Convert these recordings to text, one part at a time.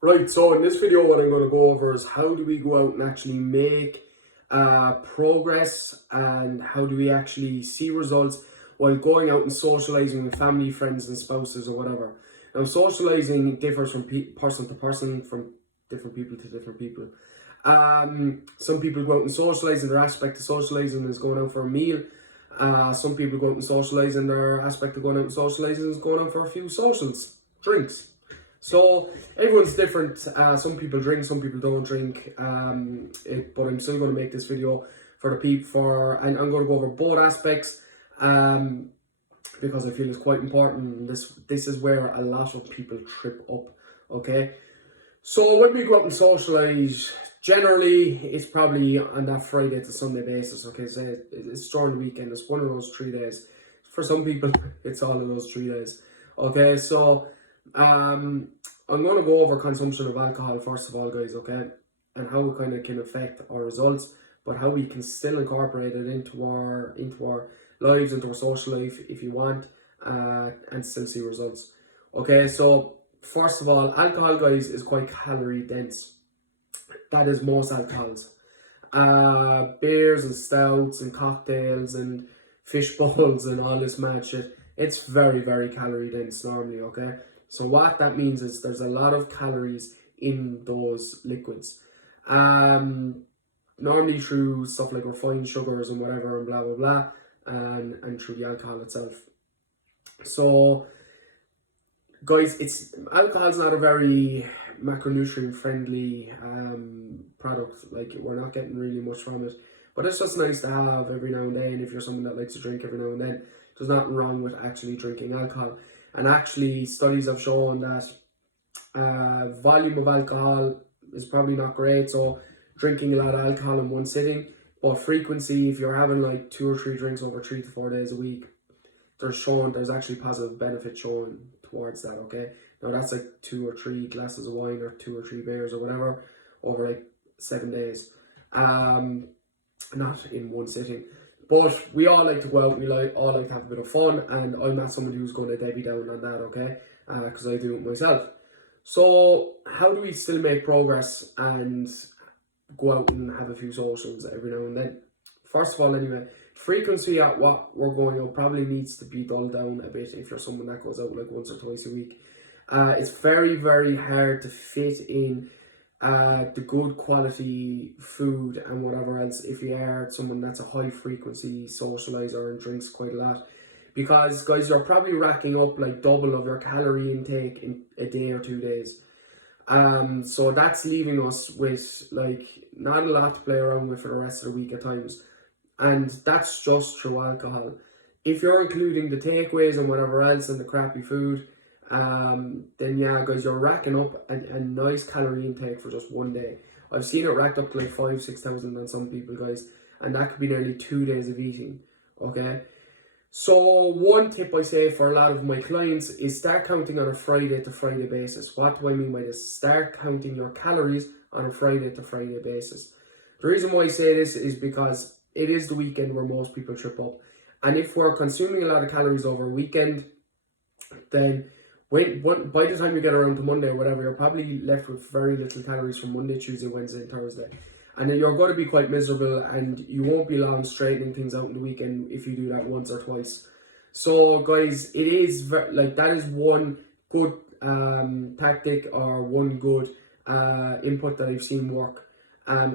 Right, so in this video what I'm going to go over is how do we go out and actually make progress, and how do we actually see results while going out and socialising with family, friends and spouses or whatever. Now socialising differs from person to person, from different people to different people. Some people go out and socialise, and their aspect of socialising is going out for a meal. Some people go out and socialise, and their aspect of going out and socialising is going out for a few socials, drinks. So everyone's different. Some people drink, some people don't drink. But I'm still going to make this video for the people and I'm going to go over both aspects, because I feel it's quite important. This is where a lot of people trip up. Okay, so when we go out and socialise, generally it's probably on that Friday to Sunday basis. Okay, so it's during the weekend. It's one of those 3 days. For some people, it's all of those 3 days. Okay, so I'm going to go over consumption of alcohol first of all, guys, okay, and how it kind of can affect our results, but how we can still incorporate it into our lives, into our social life if you want, and still see results. Okay, so first of all, alcohol, guys, is quite calorie dense. That is most alcohols. Beers and stouts and cocktails and fish bowls and all this mad shit. It's very, very calorie dense normally, okay? So what that means is there's a lot of calories in those liquids. Normally through stuff like refined sugars and whatever and blah, blah, blah, and through the alcohol itself. So, guys, alcohol's not a very macronutrient friendly product. Like, we're not getting really much from it. But it's just nice to have every now and then if you're someone that likes to drink every now and then. There's nothing wrong with actually drinking alcohol. And actually, studies have shown that volume of alcohol is probably not great. So drinking a lot of alcohol in one sitting, but frequency, if you're having like 2 or 3 drinks over 3 to 4 days a week, there's actually positive benefits shown towards that. Okay, now that's like 2 or 3 glasses of wine or 2 or 3 beers or whatever over like 7 days, not in one sitting. But we all like to go out, we all like to have a bit of fun, and I'm not somebody who's going to Debbie down on that, okay? Because I do it myself. So how do we still make progress and go out and have a few socials every now and then? First of all, anyway, frequency at what we're going out probably needs to be dulled down a bit if you're someone that goes out like once or twice a week. It's very, very hard to fit in the good quality food and whatever else if you are someone that's a high frequency socializer and drinks quite a lot, because guys, you're probably racking up like double of your calorie intake in a day or 2 days. So that's leaving us with like not a lot to play around with for the rest of the week at times, and that's just through alcohol. If you're including the takeaways and whatever else and the crappy food, then yeah, guys, you're racking up a nice calorie intake for just 1 day. I've seen it racked up to like 5,000-6,000 on some people, guys, and that could be nearly 2 days of eating. Okay, so one tip I say for a lot of my clients is start counting on a Friday to Friday basis. What do I mean by this? Start counting your calories on a Friday to Friday basis. The reason why I say this is because it is the weekend where most people trip up, and if we're consuming a lot of calories over a weekend, then by the time you get around to Monday or whatever, you're probably left with very little calories from Monday, Tuesday, Wednesday and Thursday. And then you're going to be quite miserable, and you won't be long straightening things out in the weekend if you do that once or twice. So guys, it is that is one good tactic, or one good input that I've seen work,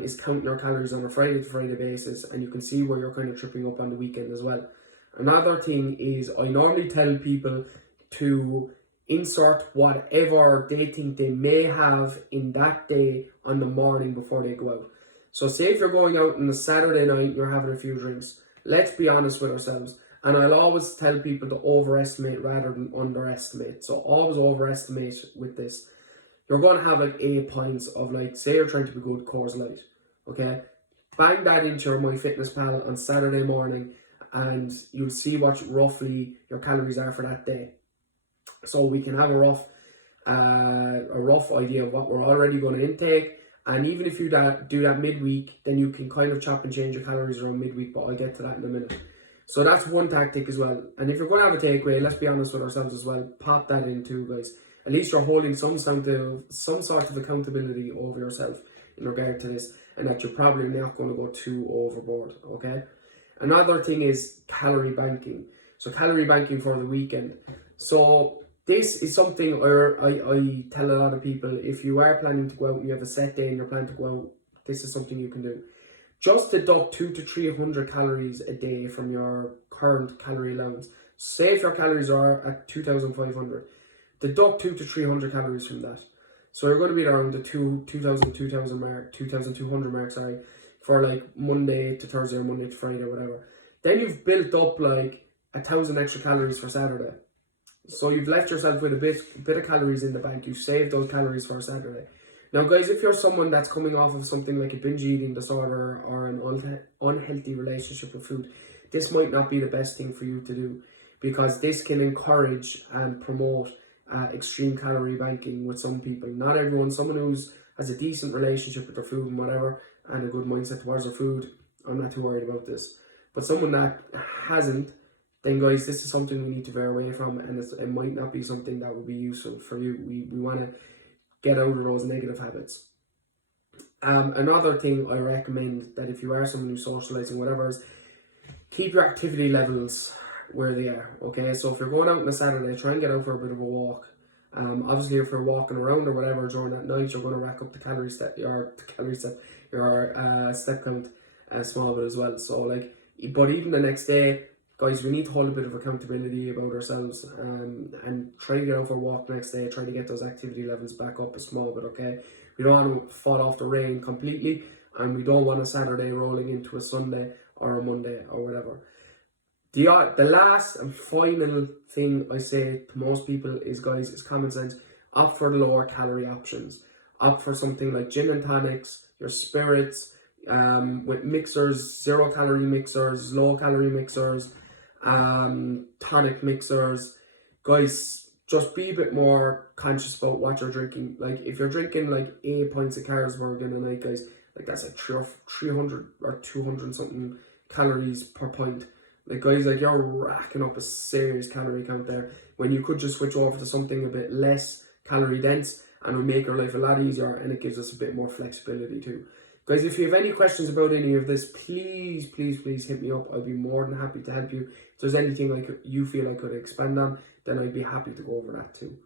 is counting your calories on a Friday to Friday basis, and you can see where you're kind of tripping up on the weekend as well. Another thing is, I normally tell people to insert whatever they think they may have in that day on the morning before they go out. So say if you're going out on a Saturday night, you're having a few drinks. Let's be honest with ourselves. And I'll always tell people to overestimate rather than underestimate. So always overestimate with this. You're going to have like 8 pints of, like, say you're trying to be good, Coors Light. Okay? Bang that into your MyFitnessPal on Saturday morning, and you'll see what roughly your calories are for that day. So we can have a rough idea of what we're already going to intake. And even if you do that midweek, then you can kind of chop and change your calories around midweek, but I'll get to that in a minute. So that's one tactic as well. And if you're going to have a takeaway, let's be honest with ourselves as well, pop that in too, guys. At least you're holding some sort of accountability over yourself in regard to this, and that you're probably not going to go too overboard, okay? Another thing is calorie banking. So calorie banking for the weekend. So this is something I tell a lot of people, if you are planning to go out and you have a set day and you're planning to go out, this is something you can do. Just deduct 200 to 300 calories a day from your current calorie allowance. Say if your calories are at 2,500, deduct 200 to 300 calories from that. So you're going to be around the 2,200 mark, sorry, for like Monday to Thursday or Monday to Friday or whatever. Then you've built up like 1,000 extra calories for Saturday. So you've left yourself with a bit of calories in the bank. You've saved those calories for Saturday. Now, guys, if you're someone that's coming off of something like a binge eating disorder or an unhealthy relationship with food, this might not be the best thing for you to do, because this can encourage and promote extreme calorie banking with some people. Not everyone. Someone who has a decent relationship with their food and whatever, and a good mindset towards their food, I'm not too worried about this. But someone that hasn't, then guys, this is something we need to veer away from, and it might not be something that would be useful for you. We want to get out of those negative habits. Another thing I recommend, that if you are someone who's socializing, whatever, is keep your activity levels where they are, okay? So if you're going out on a Saturday, try and get out for a bit of a walk. Obviously, if you're walking around or whatever during that night, you're going to rack up your step count a small bit as well. So like, but even the next day, guys, we need to hold a bit of accountability about ourselves, and try to get out for a walk next day. Try to get those activity levels back up a small bit, okay? We don't want to fall off the rain completely, and we don't want a Saturday rolling into a Sunday or a Monday or whatever. The last and final thing I say to most people is, guys, is common sense. Opt for the lower calorie options. Opt for something like gin and tonics, your spirits, with mixers, 0 calorie mixers, low calorie mixers, tonic mixers. Guys, just be a bit more conscious about what you're drinking. Like, if you're drinking like 8 pints of Carlsberg in a night, guys, like that's like 300 or 200 something calories per pint. Like, guys, like, you're racking up a serious calorie count there, when you could just switch over to something a bit less calorie dense, and will make your life a lot easier, and it gives us a bit more flexibility too. Guys, if you have any questions about any of this, please hit me up. I'll be more than happy to help you. If there's anything you feel I could expand on, then I'd be happy to go over that too.